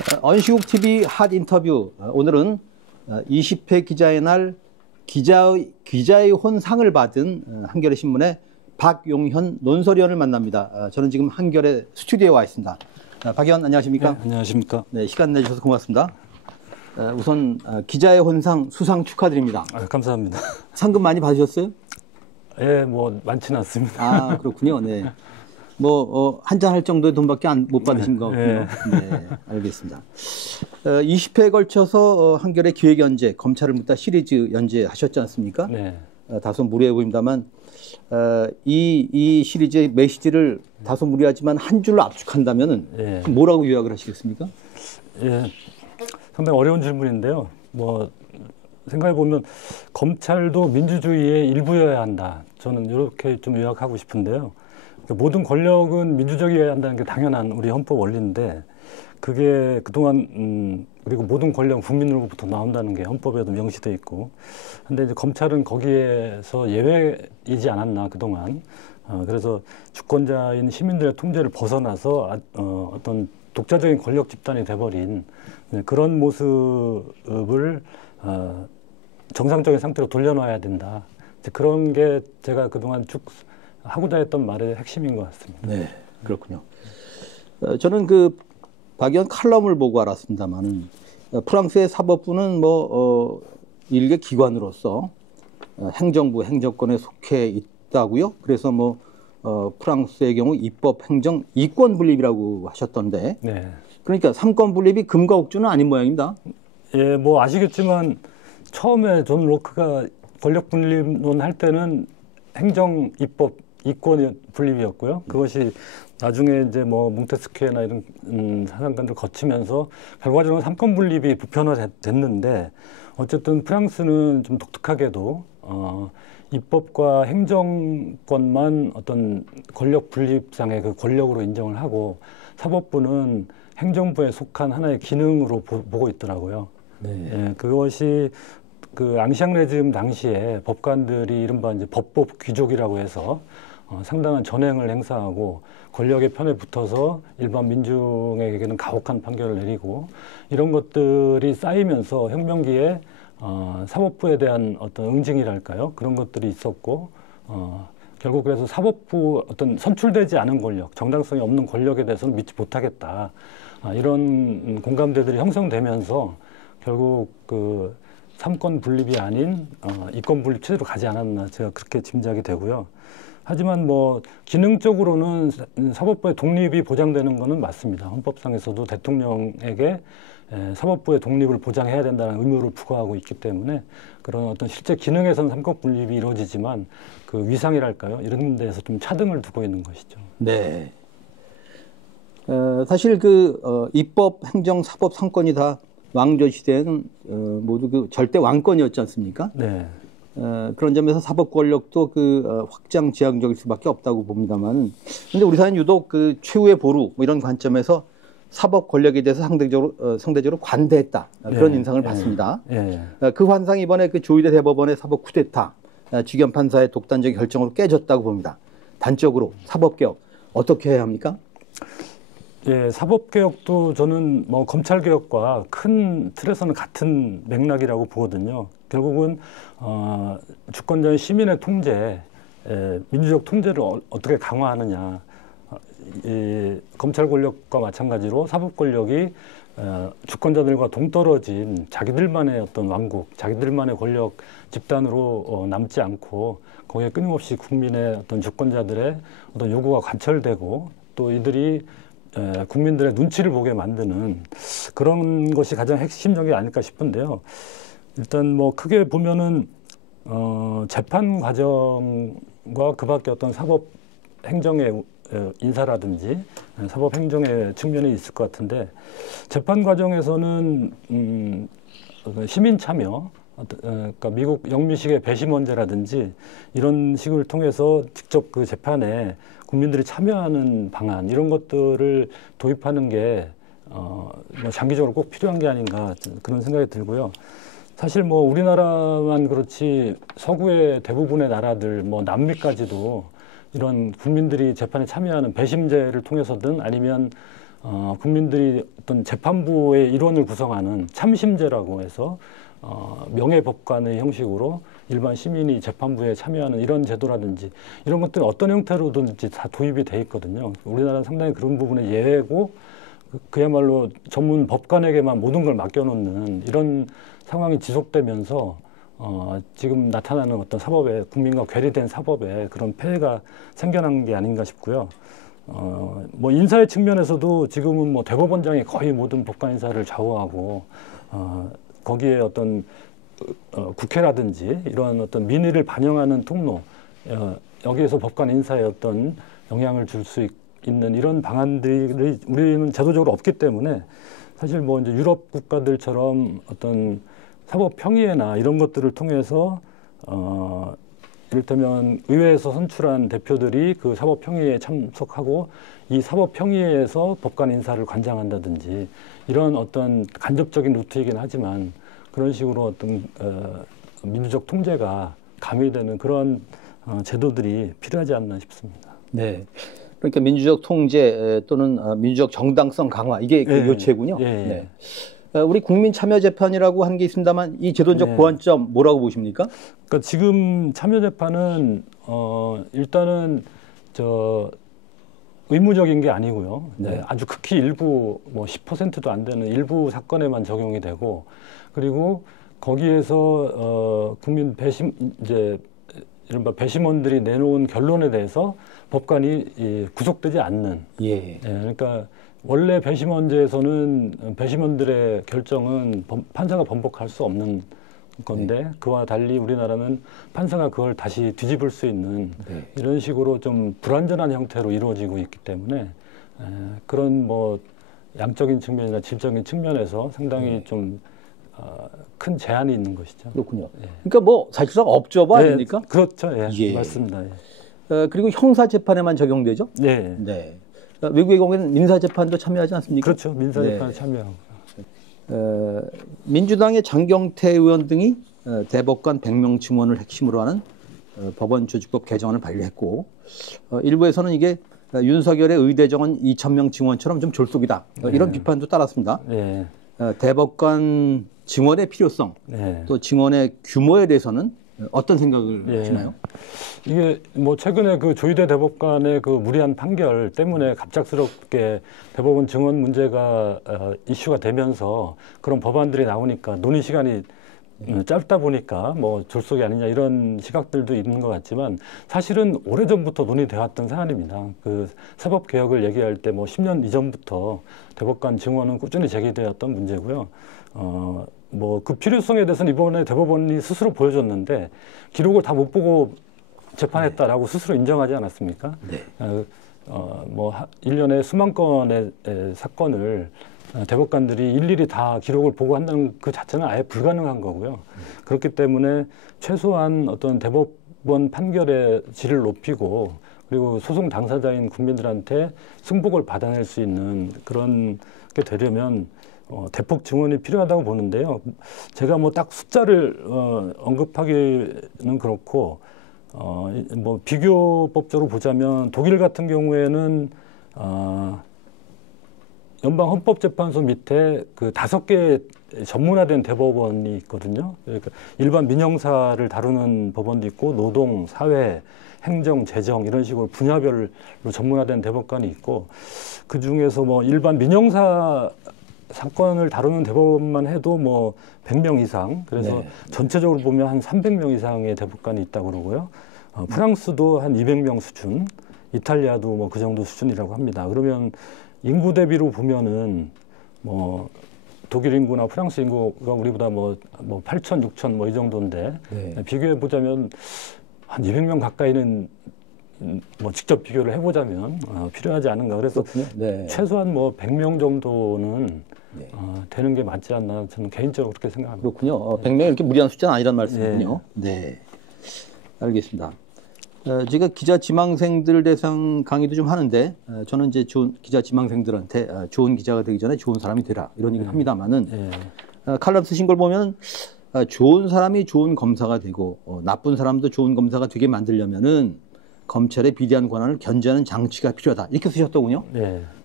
언시국 TV 핫 인터뷰. 오늘은 20회 기자의 날 기자의 혼상을 받은 한겨레 신문의 박용현 논설위원을 만납니다. 저는 지금 한겨레 스튜디오에 와 있습니다. 박 의원 안녕하십니까? 네, 안녕하십니까? 네, 시간 내주셔서 고맙습니다. 우선 기자의 혼상 수상 축하드립니다. 감사합니다. 상금 많이 받으셨어요? 예, 뭐 많지는 않습니다. 아, 그렇군요. 네. 한잔 할 정도의 돈밖에 못 받으신 거군요. 네, 알겠습니다. 20회에 걸쳐서 한겨레 기획연재, 검찰을 묻다 시리즈 연재하셨지 않습니까? 네. 다소 무리해 보입니다만, 이 시리즈의 메시지를 다소 무리하지만 한 줄로 압축한다면은 예. 뭐라고 요약을 하시겠습니까? 예, 상당히 어려운 질문인데요. 생각해 보면 검찰도 민주주의의 일부여야 한다. 저는 이렇게 좀 요약하고 싶은데요. 모든 권력은 민주적이어야 한다는 게 당연한 우리 헌법 원리인데, 그게 그동안 그리고 모든 권력은 국민으로부터 나온다는 게 헌법에도 명시되어 있고, 근데 이제 검찰은 거기에서 예외이지 않았나 그동안. 그래서 주권자인 시민들의 통제를 벗어나서 어떤 독자적인 권력 집단이 돼버린 그런 모습을 정상적인 상태로 돌려놔야 된다. 그런 게 제가 그동안 쭉 하고자 했던 말의 핵심인 것 같습니다. 네, 그렇군요. 저는 박 의원 칼럼을 보고 알았습니다만은 프랑스의 사법부는 일개 기관으로서 행정부, 행정권에 속해 있다고요. 그래서 프랑스의 경우 입법, 행정, 이권 분립이라고 하셨던데. 네. 그러니까 삼권 분립이 금과 옥주는 아닌 모양입니다. 예, 아시겠지만 처음에 존 로크가 권력 분립론 할 때는 행정, 입법, 이권 분립이었고요. 그것이 나중에 이제 몽테스키에나 이런 사상가들 거치면서 결과적으로 삼권 분립이 보편화됐는데, 어쨌든 프랑스는 좀 독특하게도 입법과 행정권만 어떤 권력 분립상의 그 권력으로 인정을 하고, 사법부는 행정부에 속한 하나의 기능으로 보고 있더라고요. 네. 예, 그것이 앙시앙 레짐 당시에 법관들이 이른바 이제 법법 귀족이라고 해서 상당한 전횡을 행사하고 권력의 편에 붙어서 일반 민중에게는 가혹한 판결을 내리고, 이런 것들이 쌓이면서 혁명기에 사법부에 대한 어떤 응징이랄까요? 그런 것들이 있었고, 결국 그래서 사법부 어떤 선출되지 않은 권력, 정당성이 없는 권력에 대해서는 믿지 못하겠다. 이런 공감대들이 형성되면서 결국 삼권 분립이 아닌 이권 분립 체제로 가지 않았나, 제가 그렇게 짐작이 되고요. 하지만 기능적으로는 사법부의 독립이 보장되는 것은 맞습니다. 헌법상에서도 대통령에게 사법부의 독립을 보장해야 된다는 의무를 부과하고 있기 때문에, 그런 어떤 실제 기능에서는 삼권 분립이 이루어지지만 그 위상이랄까요? 이런 데서 좀 차등을 두고 있는 것이죠. 네. 사실 입법, 행정, 사법 3권이 다 왕조 시대에는 모두 절대 왕권이었지 않습니까? 네. 그런 점에서 사법 권력도 확장 지향적일 수밖에 없다고 봅니다만, 근데 우리 사회는 유독 최후의 보루 이런 관점에서 사법 권력에 대해서 상대적으로 관대했다, 그런 인상을 받습니다. 그 환상이 이번에 조희대 대법원의 사법 쿠데타, 직연 판사의 독단적 결정으로 깨졌다고 봅니다. 단적으로 사법개혁 어떻게 해야 합니까? 예, 사법개혁도 저는 검찰개혁과 큰 틀에서는 같은 맥락이라고 보거든요. 결국은 주권자인 시민의 통제, 민주적 통제를 어떻게 강화하느냐. 검찰 권력과 마찬가지로 사법 권력이 주권자들과 동떨어진 자기들만의 어떤 왕국, 자기들만의 권력 집단으로 남지 않고, 거기에 끊임없이 국민의 어떤 주권자들의 어떤 요구가 관철되고, 또 이들이 국민들의 눈치를 보게 만드는 그런 것이 가장 핵심적이 아닐까 싶은데요. 일단 크게 보면은 재판 과정과 그 밖에 어떤 사법 행정의 인사라든지 사법 행정의 측면이 있을 것 같은데, 재판 과정에서는 시민 참여, 그러니까 미국 영미식의 배심원제라든지 이런 식을 통해서 직접 그 재판에 국민들이 참여하는 방안, 이런 것들을 도입하는 게 장기적으로 꼭 필요한 게 아닌가, 그런 생각이 들고요. 사실 우리나라만 그렇지 서구의 대부분의 나라들, 남미까지도 이런 국민들이 재판에 참여하는 배심제를 통해서든 아니면 국민들이 어떤 재판부의 일원을 구성하는 참심제라고 해서 명예법관의 형식으로 일반 시민이 재판부에 참여하는 이런 제도라든지 이런 것들은 어떤 형태로든지 다 도입이 돼 있거든요. 우리나라는 상당히 그런 부분에 예외고 그야말로 전문 법관에게만 모든 걸 맡겨놓는 이런 상황이 지속되면서 지금 나타나는 어떤 사법에 국민과 괴리된 사법에 그런 폐해가 생겨난 게 아닌가 싶고요. 뭐 인사의 측면에서도 지금은 뭐 대법원장이 거의 모든 법관 인사를 좌우하고 거기에 어떤 국회라든지 이런 어떤 민의를 반영하는 통로 여기에서 법관 인사에 어떤 영향을 줄 수 있는 이런 방안들이 우리는 제도적으로 없기 때문에 사실 뭐 이제 유럽 국가들처럼 어떤 사법 평의회나 이런 것들을 통해서 이를테면 의회에서 선출한 대표들이 그 사법 평의회에 참석하고 이 사법 평의회에서 법관 인사를 관장한다든지 이런 어떤 간접적인 루트이긴 하지만 그런 식으로 어떤 민주적 통제가 가미되는 그런 제도들이 필요하지 않나 싶습니다. 네. 그러니까 민주적 통제 또는 민주적 정당성 강화 이게 그 요체군요. 네. 우리 국민참여재판이라고 한 게 있습니다만 이 제도적 보완점 뭐라고 보십니까? 그러니까 지금 참여재판은 일단은 의무적인 게 아니고요. 네. 아주 극히 일부 뭐 10%도 안 되는 일부 사건에만 적용이 되고 그리고 거기에서 국민 배심 이제 이른바 배심원들이 내놓은 결론에 대해서 법관이 구속되지 않는. 그러니까 원래 배심원제에서는 배심원들의 결정은 판사가 번복할 수 없는 건데 그와 달리 우리나라는 판사가 그걸 다시 뒤집을 수 있는 이런 식으로 좀 불완전한 형태로 이루어지고 있기 때문에 그런 뭐 양적인 측면이나 질적인 측면에서 상당히 좀 큰 제한이 있는 것이죠. 그렇군요. 그러니까 뭐 사실상 업조법 아닙니까? 그렇죠. 맞습니다. 그리고 형사재판에만 적용되죠? 네. 외국의 경우에는 민사재판도 참여하지 않습니까? 그렇죠. 민사재판에 참여하고. 민주당의 장경태 의원 등이 대법관 100명 증원을 핵심으로 하는 법원 조직법 개정안을 발의했고 일부에서는 이게 윤석열의 의대 정원 2,000명 증원처럼 좀 졸속이다. 이런 비판도 따랐습니다. 대법관 증원의 필요성 또 증원의 규모에 대해서는 어떤 생각을 하시나요? 이게 뭐 최근에 그 조희대 대법관의 그 무리한 판결 때문에 갑작스럽게 대법원 증원 문제가 이슈가 되면서 그런 법안들이 나오니까 논의 시간이 짧다 보니까 뭐 졸속이 아니냐 이런 시각들도 있는 것 같지만 사실은 오래전부터 논의되어 왔던 사안입니다. 그 사법개혁을 얘기할 때 뭐 10년 이전부터 대법관 증원은 꾸준히 제기되었던 문제고요. 뭐 그 필요성에 대해서는 이번에 대법원이 스스로 보여줬는데 기록을 다 못 보고 재판했다라고 스스로 인정하지 않았습니까? 뭐 1년에 수만 건의 사건을 대법관들이 일일이 다 기록을 보고 한다는 그 자체는 아예 불가능한 거고요. 그렇기 때문에 최소한 어떤 대법원 판결의 질을 높이고 그리고 소송 당사자인 국민들한테 승복을 받아낼 수 있는 그런 게 되려면 대폭 증원이 필요하다고 보는데요. 제가 뭐 딱 숫자를 언급하기는 그렇고 뭐 비교법적으로 보자면 독일 같은 경우에는 연방헌법재판소 밑에 그 5개 전문화된 대법원이 있거든요. 그러니까 일반 민형사를 다루는 법원도 있고 노동, 사회, 행정, 재정 이런 식으로 분야별로 전문화된 대법관이 있고 그 중에서 뭐 일반 민형사 사건을 다루는 대법원만 해도 뭐 100명 이상 그래서 전체적으로 보면 한 300명 이상의 대법관이 있다고 그러고요. 프랑스도 한 200명 수준, 이탈리아도 뭐 그 정도 수준이라고 합니다. 그러면 인구 대비로 보면은 뭐 독일 인구나 프랑스 인구가 우리보다 뭐 8천, 6천 뭐 이 정도인데 비교해 보자면 한 200명 가까이는 뭐 직접 비교를 해보자면 필요하지 않은가. 그래서 최소한 뭐 100명 정도는 되는 게 맞지 않나 저는 개인적으로 그렇게 생각합니다. 그렇군요. 100명이 이렇게 무리한 숫자는 아니란 말씀이군요. 알겠습니다. 제가 기자 지망생들 대상 강의도 좀 하는데 저는 이제 좋은 기자 지망생들한테 좋은 기자가 되기 전에 좋은 사람이 되라 이런 얘기를 합니다만은 칼럼 쓰신 걸 보면 좋은 사람이 좋은 검사가 되고 나쁜 사람도 좋은 검사가 되게 만들려면은 검찰의 비대한 권한을 견제하는 장치가 필요하다 이렇게 쓰셨더군요.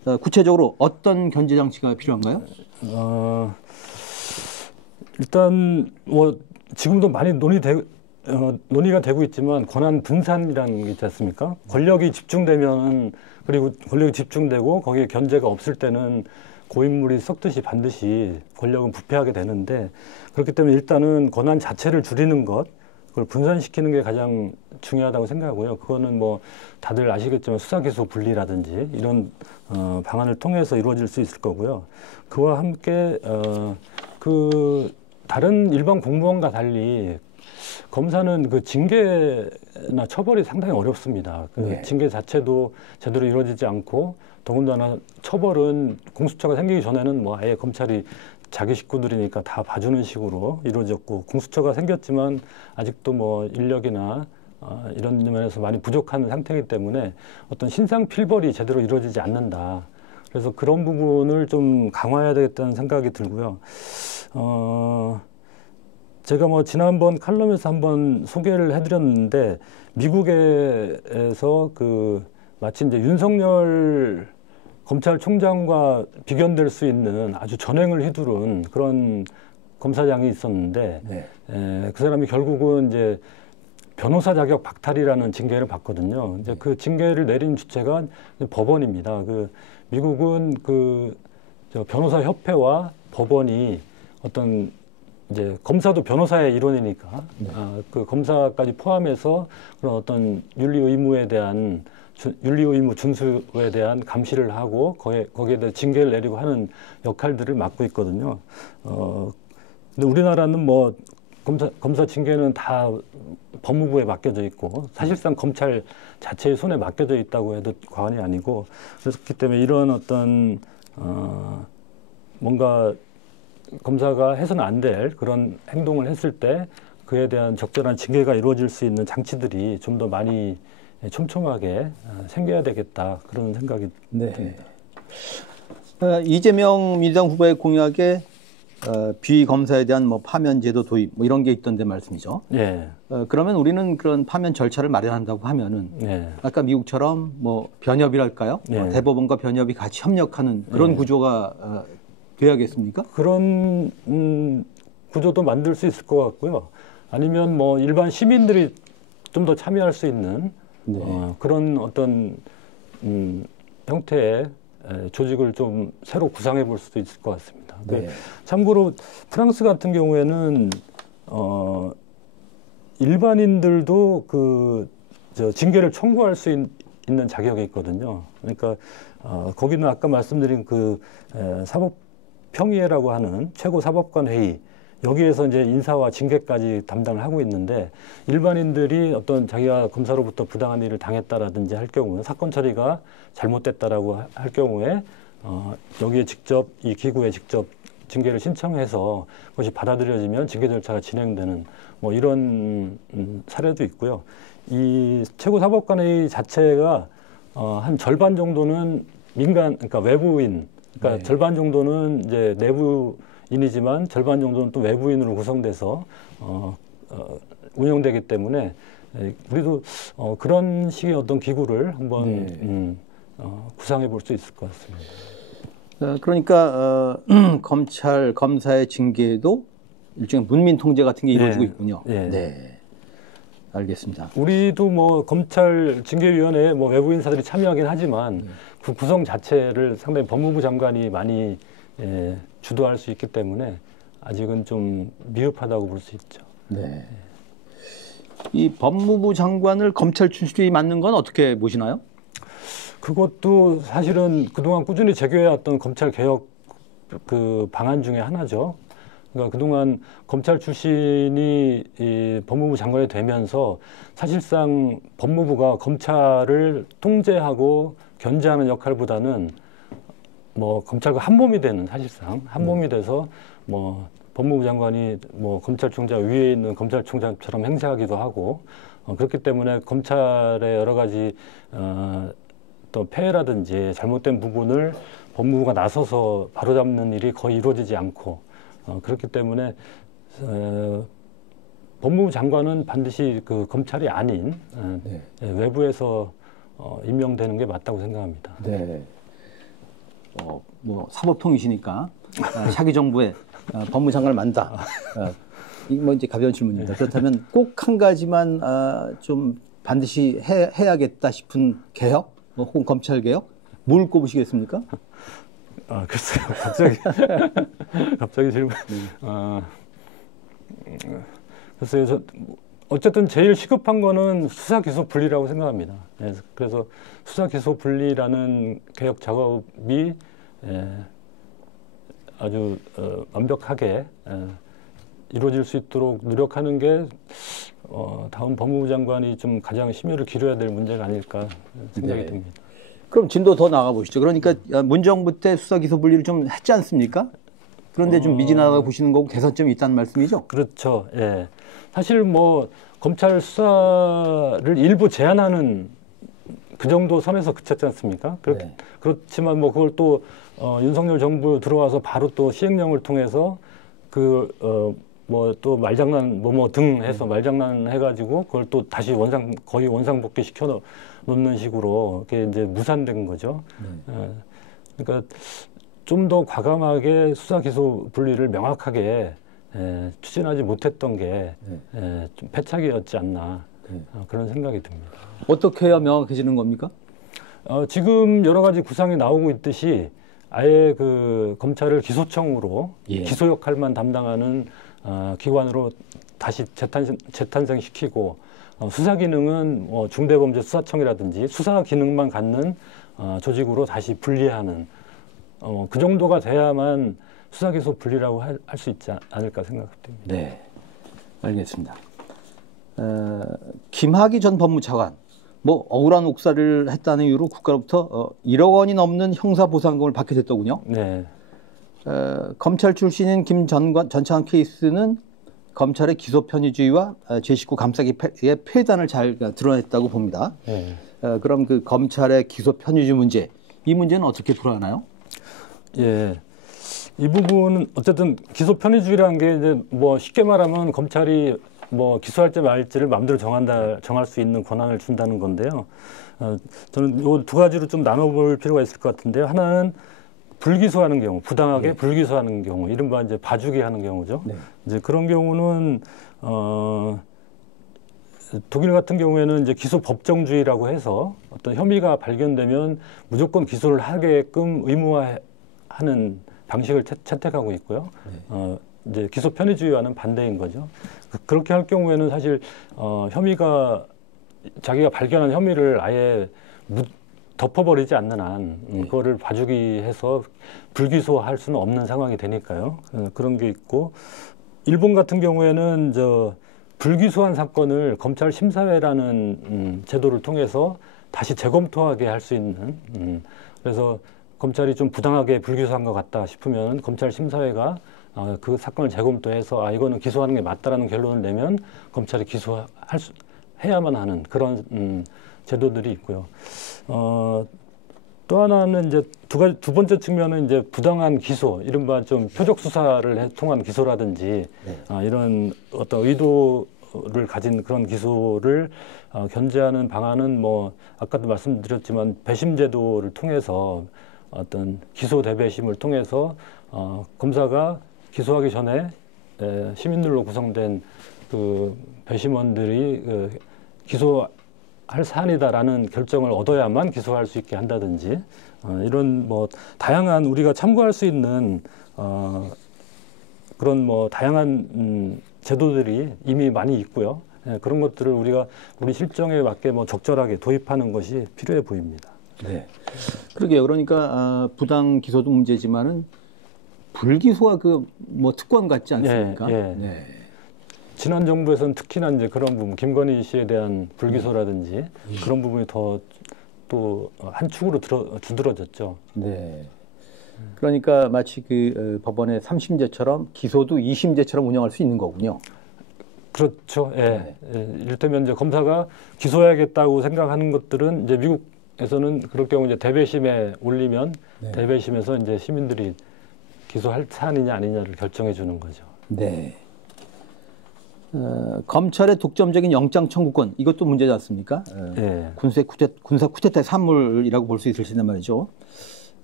구체적으로 어떤 견제 장치가 필요한가요? 일단 뭐 지금도 많이 논의가 되고 있지만 권한 분산이라는 게 있지 않습니까? 권력이 집중되면 그리고 권력이 집중되고 거기에 견제가 없을 때는 고인물이 썩듯이 반드시 권력은 부패하게 되는데 그렇기 때문에 일단은 권한 자체를 줄이는 것, 그걸 분산시키는 게 가장 중요하다고 생각하고요. 그거는 뭐 다들 아시겠지만 수사기소 분리라든지 이런 방안을 통해서 이루어질 수 있을 거고요. 그와 함께 그 다른 일반 공무원과 달리 검사는 그 징계나 처벌이 상당히 어렵습니다. 그 징계 자체도 제대로 이루어지지 않고 더군다나 처벌은 공수처가 생기기 전에는 뭐 아예 검찰이 자기 식구들이니까 다 봐주는 식으로 이루어졌고 공수처가 생겼지만 아직도 뭐 인력이나 이런 면에서 많이 부족한 상태이기 때문에 어떤 신상 필벌이 제대로 이루어지지 않는다. 그래서 그런 부분을 좀 강화해야 되겠다는 생각이 들고요. 제가 뭐 지난번 칼럼에서 한번 소개를 해드렸는데 미국에서 그 마치 이제 윤석열 검찰총장과 비견될 수 있는 아주 전횡을 휘두른 그런 검사장이 있었는데 그 사람이 결국은 이제 변호사 자격 박탈이라는 징계를 받거든요. 이제 그 징계를 내린 주체가 법원입니다. 그 미국은 그 변호사 협회와 법원이 어떤 이제 검사도 변호사의 일원이니까 그 검사까지 포함해서 그런 어떤 윤리 의무 준수에 대한 감시를 하고 거기에 대해 징계를 내리고 하는 역할들을 맡고 있거든요. 근데 우리나라는 뭐 검사 징계는 다 법무부에 맡겨져 있고 사실상 검찰 자체의 손에 맡겨져 있다고 해도 과언이 아니고 그렇기 때문에 이런 어떤 뭔가 검사가 해서는 안 될 그런 행동을 했을 때 그에 대한 적절한 징계가 이루어질 수 있는 장치들이 좀 더 많이 촘촘하게 생겨야 되겠다 그런 생각이 듭니다. 이재명 민주당 후보의 공약에 비검사에 대한 뭐 파면 제도 도입 뭐 이런 게 있던데 말씀이죠. 그러면 우리는 그런 파면 절차를 마련한다고 하면은 아까 미국처럼 뭐 변협이랄까요? 대법원과 변협이 같이 협력하는 그런 구조가 돼야겠습니까? 그런 구조도 만들 수 있을 것 같고요. 아니면 뭐 일반 시민들이 좀 더 참여할 수 있는 그런 어떤 형태의 조직을 좀 새로 구상해 볼 수도 있을 것 같습니다. 참고로 프랑스 같은 경우에는 일반인들도 그 징계를 청구할 수 있는 자격이 있거든요. 그러니까 거기는 아까 말씀드린 그 사법평의회라고 하는 최고 사법관 회의 여기에서 이제 인사와 징계까지 담당을 하고 있는데 일반인들이 어떤 자기가 검사로부터 부당한 일을 당했다라든지 할 경우 사건 처리가 잘못됐다라고 할 경우에 여기에 직접 이 기구에 직접 징계를 신청해서 그것이 받아들여지면 징계 절차가 진행되는 뭐 이런 사례도 있고요. 이 최고사법관회의 자체가 한 절반 정도는 그러니까 외부인, 그러니까 절반 정도는 이제 내부인이지만 절반 정도는 또 외부인으로 구성돼서 운영되기 때문에 우리도 그런 식의 어떤 기구를 한번 구상해 볼 수 있을 것 같습니다. 그러니까 검찰 검사의 징계도 일종의 문민 통제 같은 게 이루어지고 있군요. 알겠습니다. 우리도 뭐 검찰 징계위원회에 뭐 외부 인사들이 참여하긴 하지만 그 구성 자체를 상당히 법무부 장관이 많이 주도할 수 있기 때문에 아직은 좀 미흡하다고 볼 수 있죠. 이 법무부 장관을 검찰 출신이 맡는 건 어떻게 보시나요? 그것도 사실은 그동안 꾸준히 제기해왔던 검찰 개혁 그 방안 중에 하나죠. 그러니까 그동안 검찰 출신이 이 법무부 장관이 되면서 사실상 법무부가 검찰을 통제하고 견제하는 역할보다는 뭐 검찰과 한 몸이 되는 사실상 한 몸이 돼서 뭐 법무부 장관이 뭐 검찰총장 위에 있는 검찰총장처럼 행세하기도 하고 그렇기 때문에 검찰의 여러 가지 또 폐해라든지 잘못된 부분을 법무부가 나서서 바로잡는 일이 거의 이루어지지 않고 그렇기 때문에 법무부 장관은 반드시 그 검찰이 아닌 외부에서 임명되는 게 맞다고 생각합니다. 뭐 사법통이시니까 차기 정부에 법무장관을 만다. 이게 뭐 이제 가벼운 질문입니다. 그렇다면 꼭 한 가지만 좀 반드시 해야겠다 싶은 개혁, 혹은 검찰 개혁, 뭘 꼽으시겠습니까? 글쎄요, 갑자기 질문. 글쎄요, 어쨌든 제일 시급한 거는 수사 기소 분리라고 생각합니다. 그래서 수사 기소 분리라는 개혁 작업이 아주 완벽하게 이루어질 수 있도록 노력하는 게 다음 법무부 장관이 좀 가장 심혈을 기울여야 될 문제가 아닐까 생각이 듭니다. 그럼 진도 더 나가 보시죠. 그러니까 문정부 때 수사 기소 분리를 좀 했지 않습니까? 그런데 좀 미진하다고 보시는 거고 개선점이 있다는 말씀이죠? 그렇죠. 예. 사실 뭐 검찰 수사를 일부 제한하는 그 정도 선에서 그쳤지 않습니까? 그렇지만 뭐 그걸 또 윤석열 정부 들어와서 바로 또 시행령을 통해서 뭐 또 말장난 등 해서 말장난 해가지고 그걸 또 다시 거의 원상복귀 시켜 놓는 식으로 그게 이제 무산된 거죠. 그러니까 좀 더 과감하게 수사 기소 분리를 명확하게 추진하지 못했던 게 좀 패착이었지 않나 그런 생각이 듭니다. 어떻게 해야 명확해지는 겁니까? 지금 여러 가지 구상이 나오고 있듯이 아예 그 검찰을 기소청으로 기소 역할만 담당하는 기관으로 다시 재탄생시키고 수사 기능은 중대범죄수사청이라든지 수사 기능만 갖는 조직으로 다시 분리하는 그 정도가 돼야만 수사 기소 분리라고 할 수 있지 않을까 생각됩니다. 네, 알겠습니다. 김학의 전 법무차관 억울한 옥살이를 했다는 이유로 국가로부터 1억 원이 넘는 형사보상금을 받게 됐더군요. 네. 검찰 출신인 김 전 차관 케이스는 검찰의 기소 편의주의와 제19 감싸기의 폐단을 잘 드러냈다고 봅니다. 네. 그럼 그 검찰의 기소 편의주의 문제, 이 문제는 어떻게 풀어가나요? 예. 이 부분은 어쨌든 기소 편의주의라는 게 이제 뭐 쉽게 말하면 검찰이 뭐 기소할지 말지를 마음대로 정할 수 있는 권한을 준다는 건데요. 저는 요 두 가지로 좀 나눠볼 필요가 있을 것 같은데요. 하나는 불기소하는 경우, 부당하게 불기소하는 경우, 이른바 이제 봐주기 하는 경우죠. 이제 그런 경우는 독일 같은 경우에는 이제 기소 법정주의라고 해서 어떤 혐의가 발견되면 무조건 기소를 하게끔 의무화하는 방식을 채택하고 있고요. 이제 기소 편의주의와는 반대인 거죠. 그렇게 할 경우에는 사실 자기가 발견한 혐의를 아예 덮어버리지 않는 한 그거를 봐주기 해서 불기소할 수는 없는 상황이 되니까요. 그런 게 있고, 일본 같은 경우에는 불기소한 사건을 검찰 심사회라는 제도를 통해서 다시 재검토하게 할 수 있는, 그래서 검찰이 좀 부당하게 불기소한 것 같다 싶으면 검찰 심사회가 그 사건을 재검토해서 이거는 기소하는 게 맞다라는 결론을 내면 검찰이 해야만 하는 그런 제도들이 있고요. 또 하나는 이제 두 번째 측면은 이제 부당한 기소, 이른바 좀 표적 수사를 통한 기소라든지 이런 어떤 의도를 가진 그런 기소를 견제하는 방안은 뭐 아까도 말씀드렸지만 배심 제도를 통해서 어떤 기소 대배심을 통해서 검사가 기소하기 전에 시민들로 구성된 그 배심원들이 기소할 사안이다라는 결정을 얻어야만 기소할 수 있게 한다든지 이런 뭐 다양한 우리가 참고할 수 있는 그런 뭐 다양한 제도들이 이미 많이 있고요. 그런 것들을 우리 실정에 맞게 뭐 적절하게 도입하는 것이 필요해 보입니다. 네, 그러게요. 그러니까 부당 기소도 문제지만은 불기소가 뭐 특권 같지 않습니까? 네. 지난 정부에서는 특히나 이제 그런 부분, 김건희 씨에 대한 불기소라든지 그런 부분이 더 또 한 축으로 두드러졌죠. 네. 그러니까 마치 법원의 3심제처럼 기소도 2심제처럼 운영할 수 있는 거군요. 그렇죠. 이를테면 이제 검사가 기소해야겠다고 생각하는 것들은 이제 미국에서는 그럴 경우 이제 대배심에 올리면 대배심에서 이제 시민들이 기소할 사안이냐 아니냐를 결정해 주는 거죠. 네. 검찰의 독점적인 영장 청구권, 이것도 문제지 않습니까? 군사 쿠데타의 산물이라고 볼 수 있을 텐데 말이죠.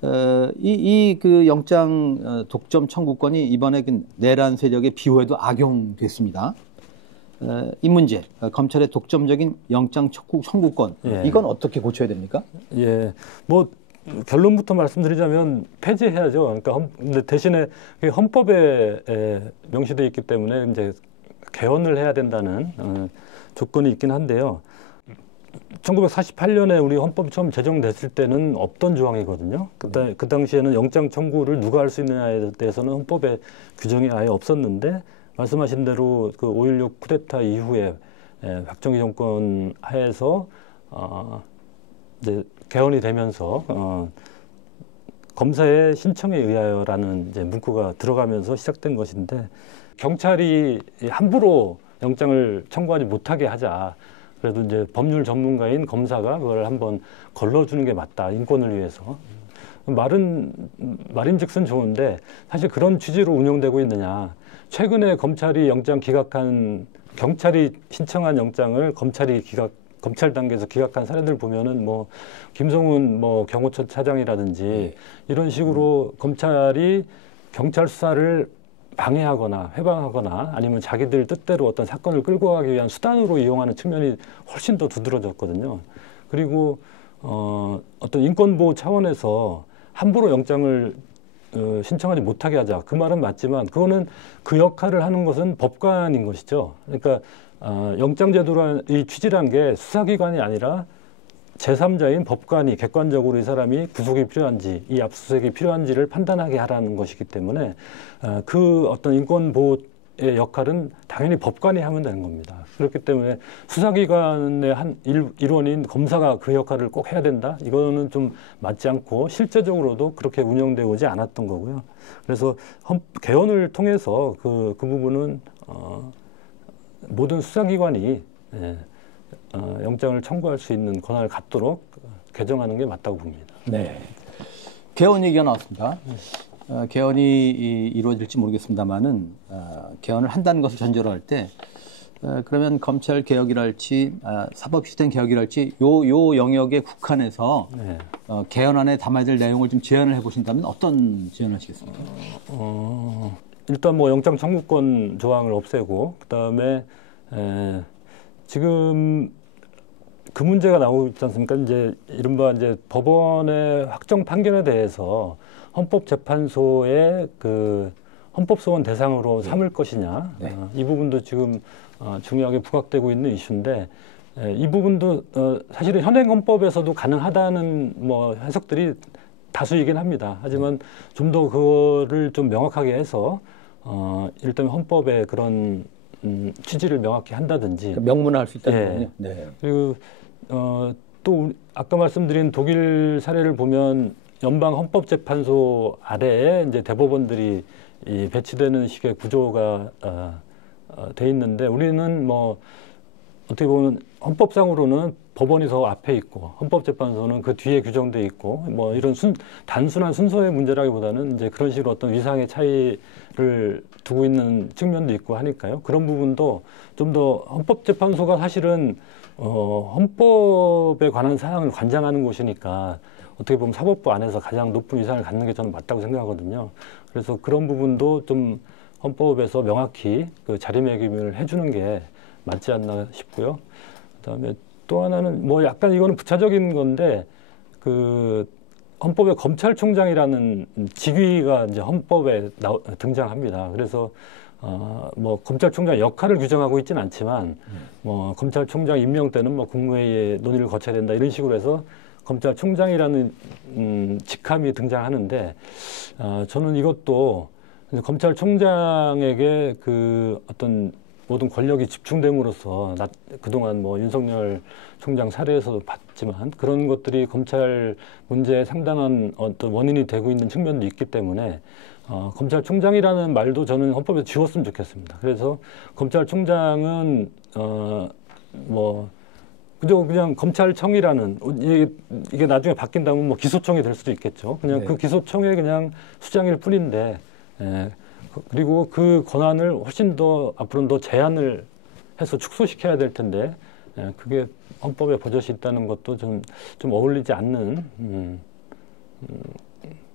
그 영장 독점 청구권이 이번에 그 내란 세력의 비호에도 악용됐습니다. 이 문제, 검찰의 독점적인 영장 청구권, 예. 이건 어떻게 고쳐야 됩니까? 예, 뭐 결론부터 말씀드리자면 폐지해야죠. 그러니까 근데 대신에 헌법에 명시되어 있기 때문에 이제 개헌을 해야 된다는 조건이 있긴 한데요. 1948년에 우리 헌법이 처음 제정됐을 때는 없던 조항이거든요. 그 당시에는 영장 청구를 누가 할 수 있느냐에 대해서는 헌법에 규정이 아예 없었는데 말씀하신 대로 그 5.16 쿠데타 이후에 박정희 정권 하에서 이제 개헌이 되면서 검사의 신청에 의하여라는 이제 문구가 들어가면서 시작된 것인데 경찰이 함부로 영장을 청구하지 못하게 하자. 그래도 이제 법률 전문가인 검사가 그걸 한번 걸러주는 게 맞다. 인권을 위해서. 말인즉슨 좋은데 사실 그런 취지로 운영되고 있느냐. 최근에 검찰이 경찰이 신청한 영장을 검찰 단계에서 기각한 사례들 보면은 뭐 김성훈 경호처 차장이라든지 이런 식으로 검찰이 경찰 수사를 방해하거나 회방하거나 아니면 자기들 뜻대로 어떤 사건을 끌고 가기 위한 수단으로 이용하는 측면이 훨씬 더 두드러졌거든요. 그리고 어떤 인권보호 차원에서 함부로 영장을 신청하지 못하게 하자. 그 말은 맞지만 그거는 그 역할을 하는 것은 법관인 것이죠. 그러니까 영장제도의 취지란 게 수사기관이 아니라 제3자인 법관이 객관적으로 이 사람이 구속이 필요한지 이 압수수색이 필요한지를 판단하게 하라는 것이기 때문에 그 어떤 인권보호의 역할은 당연히 법관이 하면 되는 겁니다. 그렇기 때문에 수사기관의 한 일원인 검사가 그 역할을 꼭 해야 된다? 이거는 좀 맞지 않고 실제적으로도 그렇게 운영되어 오지 않았던 거고요. 그래서 개헌을 통해서 그 부분은 모든 수사기관이 영장을 청구할 수 있는 권한을 갖도록 개정하는 게 맞다고 봅니다. 네. 개헌 얘기가 나왔습니다. 개헌이 이루어질지 모르겠습니다만은 개헌을 한다는 것을 전제로 할 때 그러면 검찰 개혁이랄지 사법 시스템 개혁이랄지 요 영역에 국한해서 네. 개헌안에 담아야 될 내용을 좀 제안을 해보신다면 어떤 제안을 하시겠습니까? 일단 뭐 영장 청구권 조항을 없애고 그다음에 지금 그 문제가 나오고 있지 않습니까? 이제 이른바 이제 법원의 확정 판결에 대해서 헌법재판소의 그 헌법소원 대상으로 삼을 것이냐. 네. 이 부분도 지금 중요하게 부각되고 있는 이슈인데 이 부분도 사실은 현행 헌법에서도 가능하다는 뭐 해석들이 다수이긴 합니다. 하지만 좀 더 그거를 좀 명확하게 해서 일단 헌법의 그런 취지를 명확히 한다든지 명문화할 수 있다는 거군요. 네. 그리고 또 아까 말씀드린 독일 사례를 보면 연방 헌법재판소 아래에 이제 대법원들이 배치되는 식의 구조가 돼 있는데 우리는 뭐 어떻게 보면 헌법상으로는 법원이 더 앞에 있고 헌법재판소는 그 뒤에 규정돼 있고 뭐 이런 단순한 순서의 문제라기보다는 이제 그런 식으로 어떤 위상의 차이를 두고 있는 측면도 있고 하니까요. 그런 부분도 좀 더 헌법재판소가 사실은 헌법에 관한 사항을 관장하는 곳이니까 어떻게 보면 사법부 안에서 가장 높은 위상을 갖는 게 저는 맞다고 생각하거든요. 그래서 그런 부분도 좀 헌법에서 명확히 그 자리매김을 해주는 게 맞지 않나 싶고요. 그다음에 또 하나는 뭐 약간 이거는 부차적인 건데 그 헌법에 검찰총장이라는 직위가 이제 헌법에 등장합니다. 그래서 뭐 검찰총장 역할을 규정하고 있지는 않지만 뭐 검찰총장 임명 때는 뭐 국무회의의 논의를 거쳐야 된다 이런 식으로 해서 검찰총장이라는 직함이 등장하는데 저는 이것도 검찰총장에게 그 어떤 모든 권력이 집중됨으로써 그동안 뭐 윤석열 총장 사례에서도 봤지만 그런 것들이 검찰 문제에 상당한 어떤 원인이 되고 있는 측면도 있기 때문에 검찰총장이라는 말도 저는 헌법에서 지웠으면 좋겠습니다. 그래서 검찰총장은 뭐 그저 그냥 검찰청이라는 이게 나중에 바뀐다면 뭐 기소청이 될 수도 있겠죠. 그냥 네. 그 기소청의 그냥 수장일 뿐인데 그리고 그 권한을 훨씬 더 앞으로는 더 제한을 해서 축소시켜야 될 텐데 그게 헌법에 버젓이 있다는 것도 좀 어울리지 않는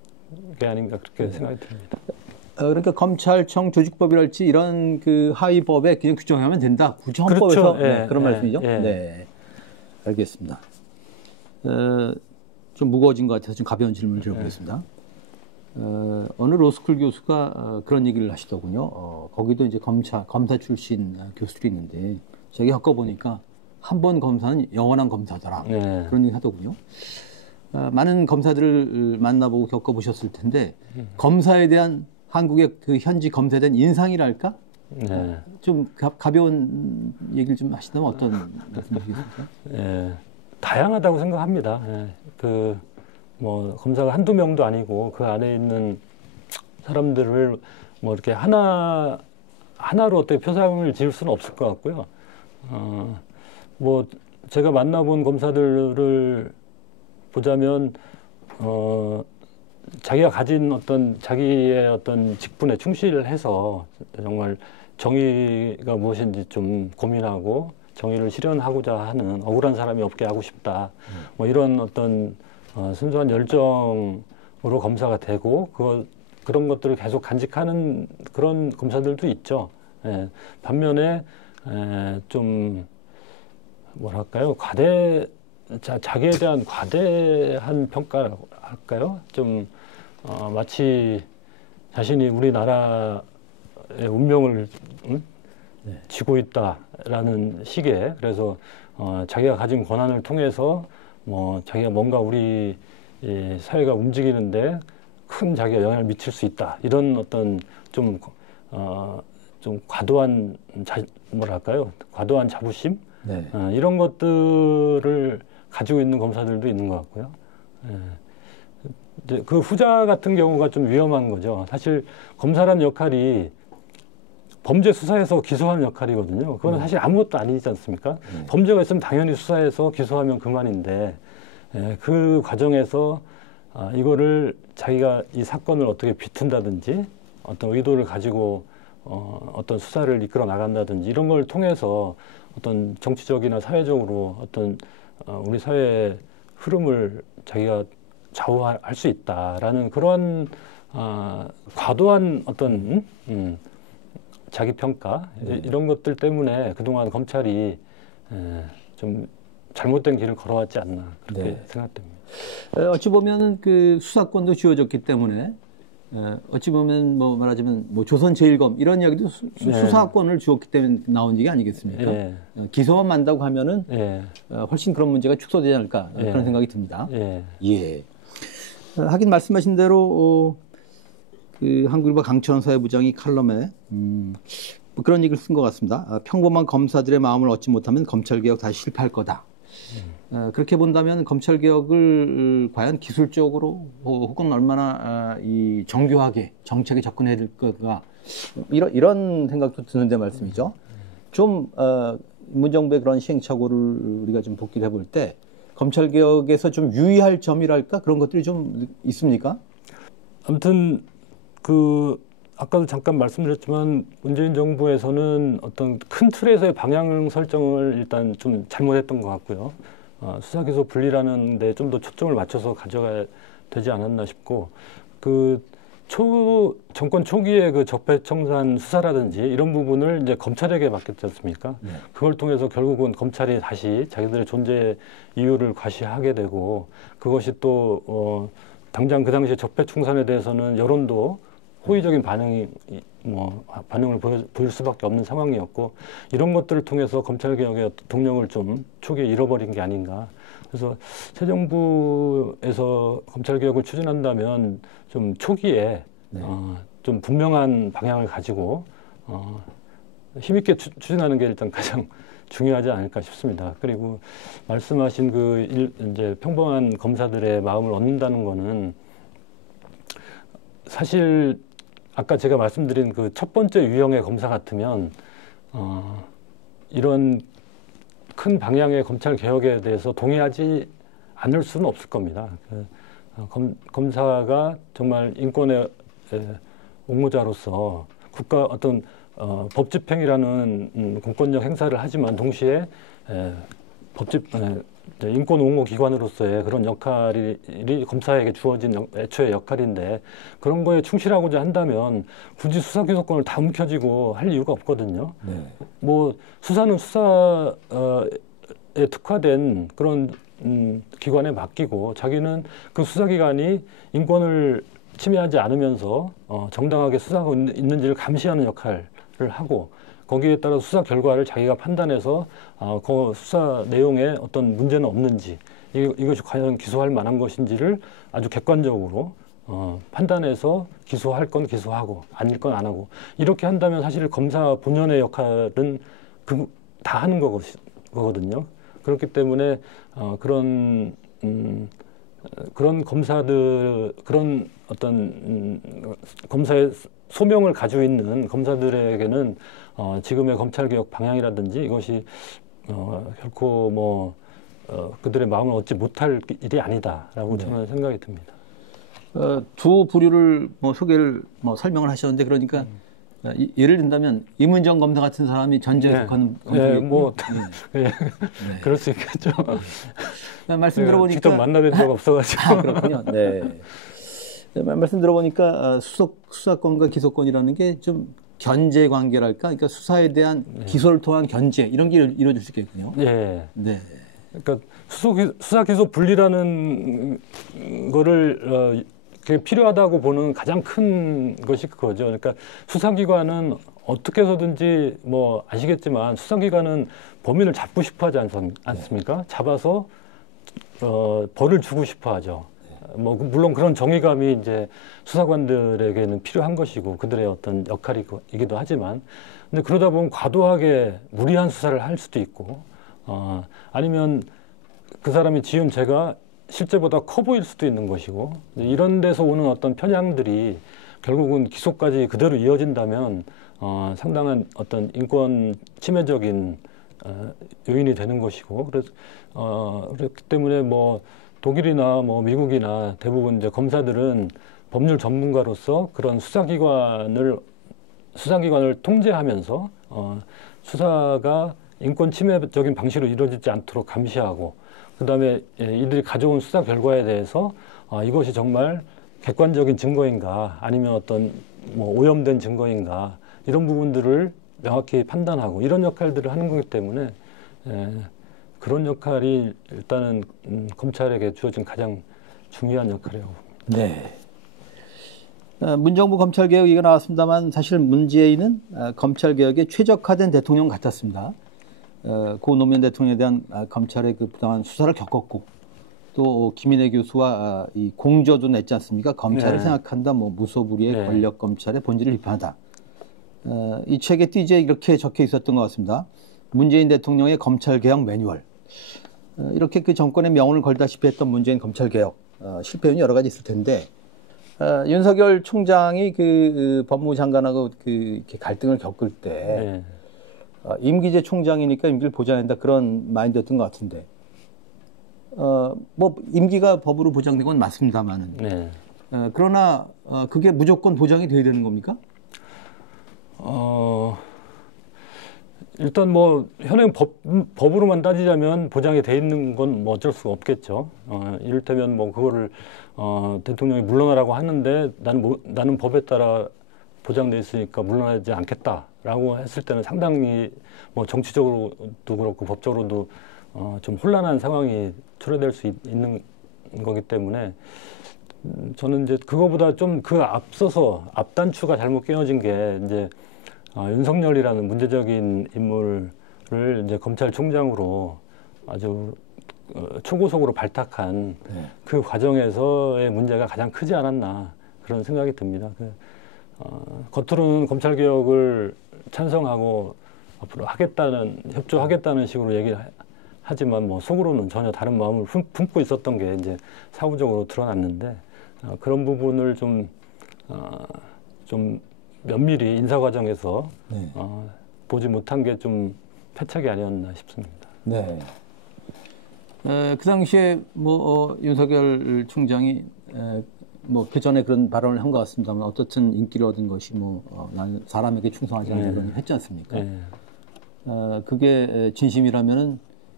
게 아닌가 그렇게 생각이 듭니다. 그러니까 검찰청 조직법이랄지 이런 그 하위법에 그냥 규정하면 된다. 굳이 헌법에서 그렇죠. 예, 그런 예, 말씀이죠. 예. 네, 알겠습니다. 좀 무거워진 것 같아서 좀 가벼운 질문을 드려보겠습니다. 어느 로스쿨 교수가 그런 얘기를 하시더군요. 거기도 이제 검사 출신 교수들이 있는데 저기 겪어보니까 한 번 검사는 영원한 검사더라. 네. 그런 얘기 하더군요. 많은 검사들을 만나보고 겪어보셨을 텐데 검사에 대한 한국의 그 현지 검사에 대한 인상이랄까? 네. 좀 가벼운 얘기를 좀 하시다면 어떤 말씀이시겠습니까? 예, 다양하다고 생각합니다. 예, 뭐 검사가 한두 명도 아니고 그 안에 있는 사람들을 뭐 이렇게 하나로 어떻게 표상을 지을 수는 없을 것 같고요. 뭐 제가 만나본 검사들을 보자면 자기가 가진 자기의 어떤 직분에 충실해서 정말 정의가 무엇인지 좀 고민하고 정의를 실현하고자 하는 억울한 사람이 없게 하고 싶다. 뭐 이런 어떤 순수한 열정으로 검사가 되고 그런 것들을 계속 간직하는 그런 검사들도 있죠. 예, 반면에 좀 뭐랄까요, 자기에 대한 과대한 평가라고 할까요? 좀 마치 자신이 우리나라의 운명을 쥐고 있다라는 식의, 그래서 자기가 가진 권한을 통해서 뭐 자기가 뭔가 우리 사회가 움직이는데 큰 자기가 영향을 미칠 수 있다, 이런 어떤 좀 과도한 뭐랄까요, 과도한 자부심, 네. 이런 것들을 가지고 있는 검사들도 있는 것 같고요. 이제 그 후자 같은 경우가 좀 위험한 거죠. 사실 검사란 역할이 범죄 수사에서 기소하는 역할이거든요. 그거는 사실 아무것도 아니지 않습니까? 범죄가 있으면 당연히 수사해서 기소하면 그만인데, 그 과정에서 이거를 자기가 이 사건을 어떻게 비튼다든지 어떤 의도를 가지고 어떤 수사를 이끌어 나간다든지 이런 걸 통해서 어떤 정치적이나 사회적으로 어떤 우리 사회의 흐름을 자기가 좌우할 수 있다라는 그런 과도한 어떤 자기 평가, 이런 것들 때문에 그동안 검찰이 좀 잘못된 길을 걸어왔지 않나 그렇게 생각됩니다. 어찌 보면은 그 수사권도 쥐어졌기 때문에 어찌 보면 뭐 말하자면 뭐 조선제일검 이런 이야기도 수사권을 주었기 때문에 나온 얘기 아니겠습니까? 기소만 만다고 하면은 훨씬 그런 문제가 축소되지 않을까 그런 생각이 듭니다. 예. 하긴 말씀하신 대로 그 한국일보 강철원 사회부장이 칼럼에 뭐 그런 얘기를 쓴 것 같습니다. 평범한 검사들의 마음을 얻지 못하면 검찰개혁 다시 실패할 거다. 그렇게 본다면 검찰개혁을 과연 기술적으로 혹은 얼마나 이 정교하게 정책에 접근해야 될 거가 이런 생각도 드는데 말씀이죠. 좀 문정부의 그런 시행착오를 우리가 좀 복기를 해볼 때 검찰개혁에서 좀 유의할 점이랄까 그런 것들이 좀 있습니까? 아무튼 아까도 잠깐 말씀드렸지만 문재인 정부에서는 어떤 큰 틀에서의 방향 설정을 일단 좀 잘못했던 것 같고요. 수사기소 분리라는 데 좀 더 초점을 맞춰서 가져가야 되지 않았나 싶고, 정권 초기에 그 적폐청산 수사라든지 이런 부분을 이제 검찰에게 맡겼지 않습니까? 그걸 통해서 결국은 검찰이 다시 자기들의 존재 이유를 과시하게 되고, 그것이 또 당장 그 당시에 적폐청산에 대해서는 여론도 호의적인 반응을 보일 수밖에 없는 상황이었고, 이런 것들을 통해서 검찰개혁의 동력을 좀 초기에 잃어버린 게 아닌가. 그래서 새 정부에서 검찰개혁을 추진한다면 좀 초기에 좀 분명한 방향을 가지고 힘있게 추진하는 게 일단 가장 중요하지 않을까 싶습니다. 그리고 말씀하신 이제 평범한 검사들의 마음을 얻는다는 거는 사실 아까 제가 말씀드린 그 첫 번째 유형의 검사 같으면 이런 큰 방향의 검찰 개혁에 대해서 동의하지 않을 수는 없을 겁니다. 검사가 정말 인권의 옹호자로서 국가 어떤 법집행이라는 공권력 행사를 하지만 동시에 인권 옹호 기관으로서의 그런 역할이 검사에게 주어진 애초의 역할인데 그런 거에 충실하고자 한다면 굳이 수사 기소권을 다 움켜쥐고 할 이유가 없거든요. 네. 뭐 수사는 수사에 특화된 그런 기관에 맡기고 자기는 그 수사기관이 인권을 침해하지 않으면서 정당하게 수사하고 있는지를 감시하는 역할을 하고 거기에 따라 수사 결과를 자기가 판단해서 그 수사 내용에 어떤 문제는 없는지 이것이 과연 기소할 만한 것인지를 아주 객관적으로 판단해서 기소할 건 기소하고 아닐 건 안 하고 이렇게 한다면 사실 검사 본연의 역할은 다 하는 거거든요. 그렇기 때문에 그런 검사들 그런 어떤 검사의 소명을 가지고 있는 검사들에게는 지금의 검찰개혁 방향이라든지 이것이 결코 뭐 그들의 마음을 얻지 못할 일이 아니다라고 저는 생각이 듭니다. 두 부류를 소개를 설명을 하셨는데 그러니까 예를 든다면 이문정 검사 같은 사람이 전제에 속하는 검사겠고 그럴 수 있겠죠. 말씀 들어보니까 직접 만나뵌 적 없어가지고 그렇군요. 네. 말씀 들어보니까 수사권과 기소권이라는 게 좀 견제 관계랄까? 그러니까 수사에 대한 기소를 통한 견제 이런 게 이루어질 수 있겠군요. 네. 네. 그러니까 수사 기소 분리라는 거를 필요하다고 보는 가장 큰 것이 그거죠. 그러니까 수사기관은 어떻게 해서든지 뭐 아시겠지만 수사기관은 범인을 잡고 싶어하지 않습니까? 잡아서 벌을 주고 싶어하죠. 뭐 물론 그런 정의감이 이제 수사관들에게는 필요한 것이고 그들의 어떤 역할이기도 하지만 근데 그러다 보면 과도하게 무리한 수사를 할 수도 있고 아니면 그 사람이 지은 죄가 실제보다 커 보일 수도 있는 것이고 이런 데서 오는 어떤 편향들이 결국은 기소까지 그대로 이어진다면 상당한 어떤 인권 침해적인 요인이 되는 것이고 그래서 그렇기 때문에 뭐 독일이나 뭐 미국이나 대부분 이제 검사들은 법률 전문가로서 그런 수사기관을 통제하면서 수사가 인권 침해적인 방식으로 이루어지지 않도록 감시하고 그다음에 이들이 가져온 수사 결과에 대해서 이것이 정말 객관적인 증거인가 아니면 어떤 뭐 오염된 증거인가 이런 부분들을 명확히 판단하고 이런 역할들을 하는 거기 때문에 그런 역할이 일단은 검찰에게 주어진 가장 중요한 역할이라고 봅니다. 네. 문정부 검찰개혁 얘기가 나왔습니다만 사실 문재인은 검찰개혁에 최적화된 대통령 같았습니다. 고 노무현 대통령에 대한 검찰의 그 부당한 수사를 겪었고 또 김인혜 교수와 이 공저도 냈지 않습니까? 검찰을 생각한다, 뭐 무소불위의 권력 검찰의 본질을 비판하다. 이 책에 띠지에 이렇게 적혀 있었던 것 같습니다. 문재인 대통령의 검찰개혁 매뉴얼. 이렇게 그 정권의 명운을 걸다시피 했던 문재인 검찰개혁 실패 요인이 여러 가지 있을 텐데 윤석열 총장이 그 법무부 장관하고 이렇게 갈등을 겪을 때 임기제 총장이니까 임기를 보장한다 그런 마인드였던 것 같은데 뭐 임기가 법으로 보장된 건 맞습니다만은 그러나 그게 무조건 보장이 돼야 되는 겁니까? 일단 뭐 현행 법으로만 따지자면 보장이 돼 있는 건 뭐 어쩔 수가 없겠죠. 이를테면 뭐 그거를 대통령이 물러나라고 하는데 나는 법에 따라 보장돼 있으니까 물러나지 않겠다라고 했을 때는 상당히 뭐 정치적으로도 그렇고 법적으로도 좀 혼란한 상황이 초래될 수 있는 거기 때문에 저는 이제 그거보다 좀 그 앞서서 앞단추가 잘못 깨어진 게 이제 윤석열이라는 문제적인 인물을 이제 검찰총장으로 아주 초고속으로 발탁한 그 과정에서의 문제가 가장 크지 않았나 그런 생각이 듭니다. 겉으로는 검찰개혁을 찬성하고 앞으로 협조하겠다는 식으로 얘기를 하지만 뭐 속으로는 전혀 다른 마음을 품고 있었던 게 이제 사후적으로 드러났는데 그런 부분을 좀 면밀히 인사 과정에서 보지 못한 게 좀 패착이 아니었나 싶습니다. 네. 그 당시에 윤석열 총장이 뭐 그 전에 그런 발언을 한 것 같습니다만 어떻든 인기를 얻은 것이 나는 사람에게 충성하지 않는 그런 했지 않습니까? 그게 진심이라면은